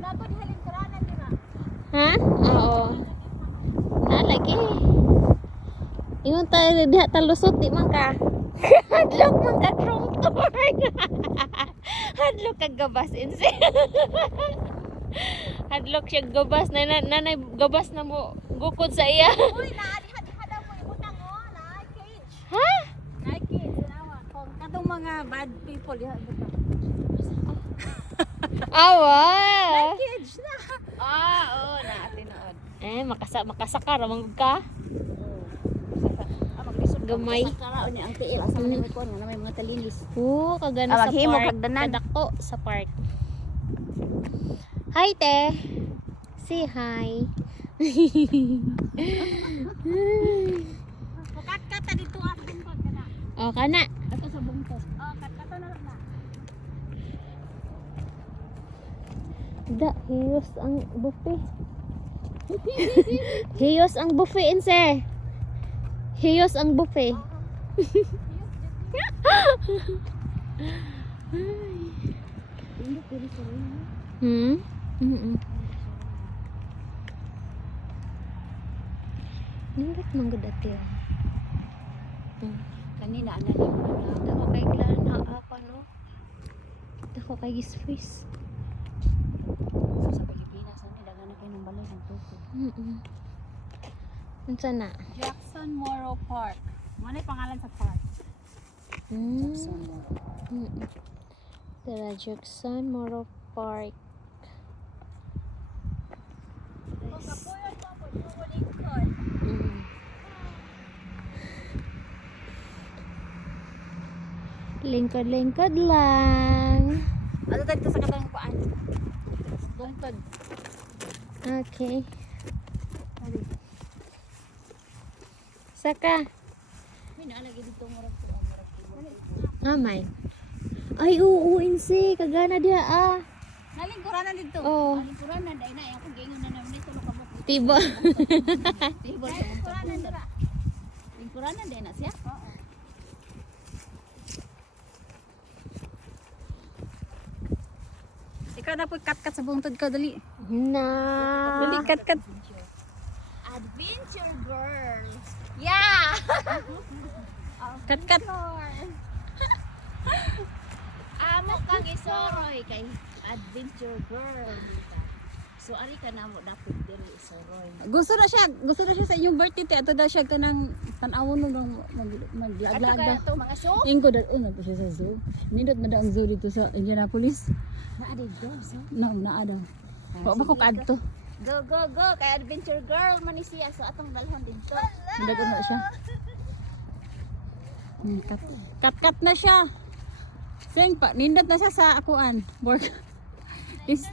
Dapat halin karanan di ba? Ha? Oo. Lagi. Ingon tayo diha talusot di man ka. Hadlok man ka trungtor. Hadlok ka gabas inse. Hadlok siya gabas nanay gabas na mo gukod sa iya. Uy, naadi-hada mo ibutang oh, na cage. Ha? Na cage nawa. Kung katong mga bad people ya ibutang. Awa. Cage na. Oo, na tinuod. Makasaka ramang ka. Gamay. Karaon ni ang tiil asa man ni kon nga may mga talinis. Kagana sa maghimo park. kag danan. Kadako sa park. Hi, te. Say hi. Kat-kata dito ang bungkod kana. O, kana. Ato sa bungkod. Oh, kat-kata na lang na. Hiyos ang buffet. Hiyos ang buffet, inse. Hiyos ang buffet. Hmm? Nindot man gud ate. Kanina ana ni mo na. Dako kay glana apa no? Dako kay gisfreeze. Sa Pilipinas ani daghan na kay nang balay ng tuko. Unsa na? Jackson Moro Park. Ano pangalan sa park? Jackson Moro. Tara, Jackson Moro Park. Kapuyon pa po yung lingkod. Lingkod-lingkod lang. Ano tayo sa katang paan? Lingkod. Okay. Saka. May naalagay dito marag po. Amay. Ay, oo, insi. Kagana dia Nalingkuranan dito. Oh. Nalingkuranan dahil na ako gingon na naman ito lokabot. Tiba. Tibo sa lingkuranan dira. Lingkuranan din na siya. Oo. Ikaw na po kat-kat sa bungtod ko dali. Na. Dali kat-kat. Adventure girl. Yeah. Kat-kat. Amo kang isoroy kay adventure girl. So ari ka na mo dapat diri isoroy. Gusto na siya sa inyong birthday ato daw siya kanang tan-awon ng maglag-lag. to mga so? Ingko dad una pa siya sa zoo. Nindot na daw ang zoo dito sa Indianapolis. Naadi girls. No, naa daw. Wa ba ko kaadto? Go go go kay adventure girl man ni siya so atong dalhon dito. Dagan na siya. Kat na siya. Sing pa nindot na siya sa akuan. Work. Is